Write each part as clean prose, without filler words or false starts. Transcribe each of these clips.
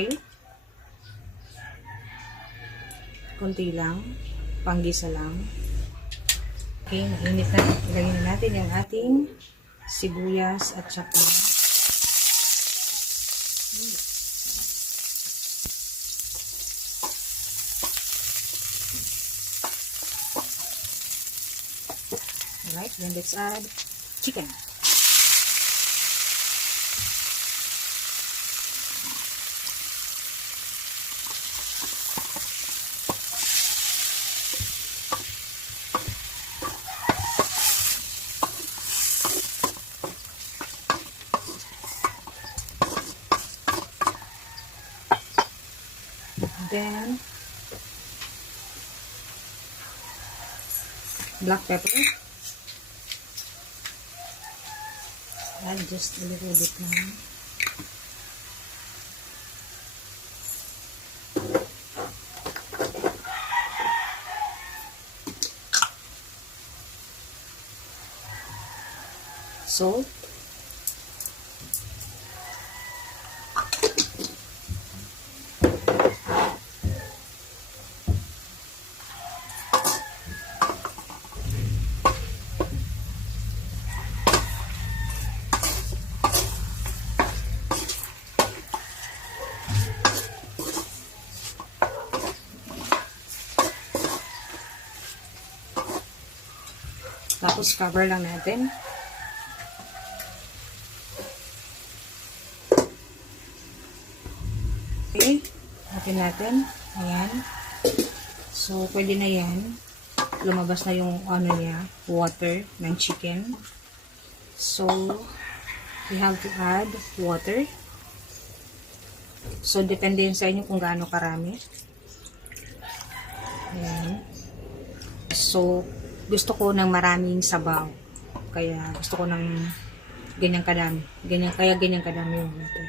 oil. Kunti lang. Panggisa lang. Okay, mainit na. Ilagay na natin yung ating sibuyas at saka alright, then let's add chicken. Then black pepper. Add just a little bit lang. Salt. Tapos cover lang natin. Okay, open natin. Ayan. So, pwede na yan. Lumabas na yung ano niya, water ng chicken. So, we have to add water. So, depende yun sa inyo kung gaano karami. Ayan. So, gusto ko ng maraming sabaw. Kaya, gusto ko ng ganyang kadami. Kaya ganyang kadami yung water.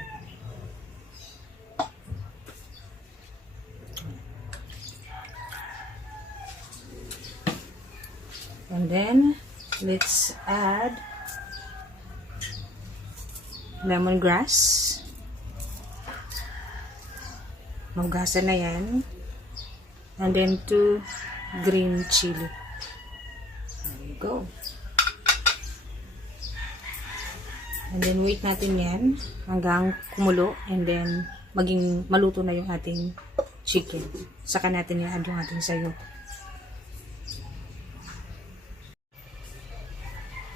And then, let's add lemongrass. Maggasan na yan. And then, 2 green chili. There you go. And then, wait natin yan hanggang kumulo. And then, maging maluto na yung ating chicken. Saka natin i-add yung ating sayo.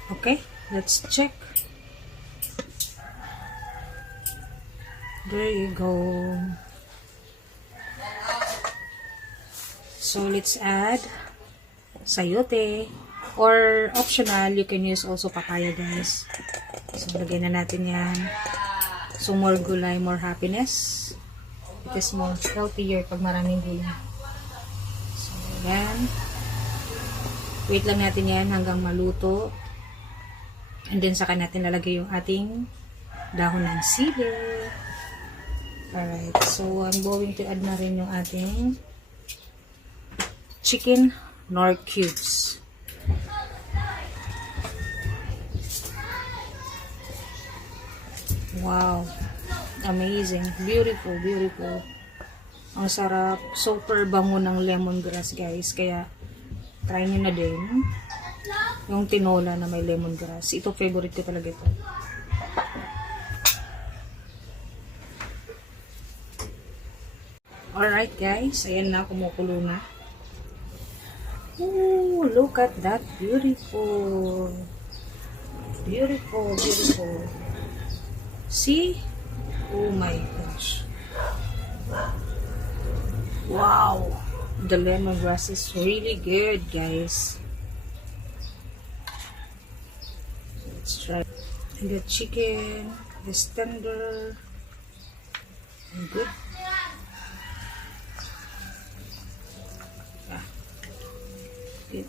Okay, let's check. There you go. So, let's add sayote. Or, optional, you can use also papaya, guys. So, lagay na natin yan. So, more gulay, more happiness. It is more healthier pag maraming gulay. So, yan. Wait lang natin yan hanggang maluto. And then, saka natin lalagay yung ating dahon ng sili. Alright. So, I'm going to add na rin yung ating chicken nor cubes. Wow. Amazing. Beautiful, beautiful. Ang sarap. Super bango ng lemongrass, guys. Kaya, try nyo na din. Yung tinola na may lemongrass. Ito, favorite ko talaga ito. Alright, guys. Ayan na, kumukulo na. Ooh, look at that. Beautiful. Beautiful, beautiful. See? Oh my gosh. Wow. The lemongrass is really good, guys. Let's try. And the chicken is tender and good. Good.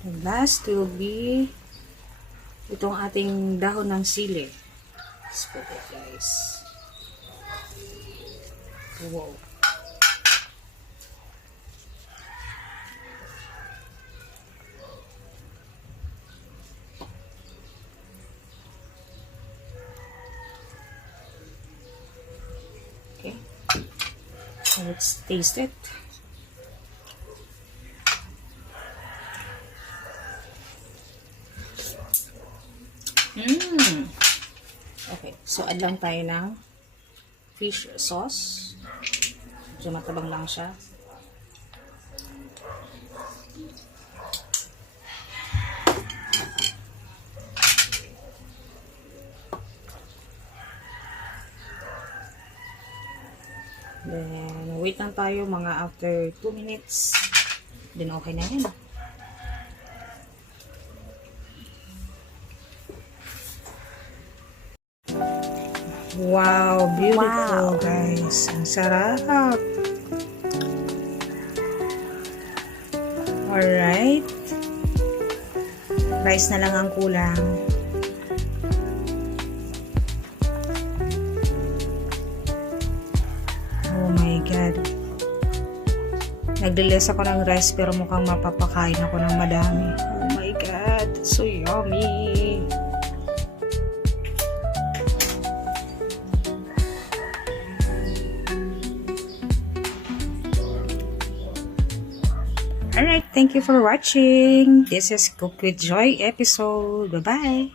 The last will be itong ating dahon ng sili. Let's put it, guys. Wow. Let's taste it. Okay, so add lang tayo ng fish sauce. Medyo matabang lang siya. Then, wait lang tayo mga after 2 minutes. Then, okay na yan. Wow, beautiful guys. Ang sarap. Alright. Rice na lang ang kulang. Oh my God. Naglilis ako ng rice pero mukhang mapapakain ako ng madami. Oh my God. So yummy. Alright, thank you for watching. This is Cook with Joy episode. Bye-bye.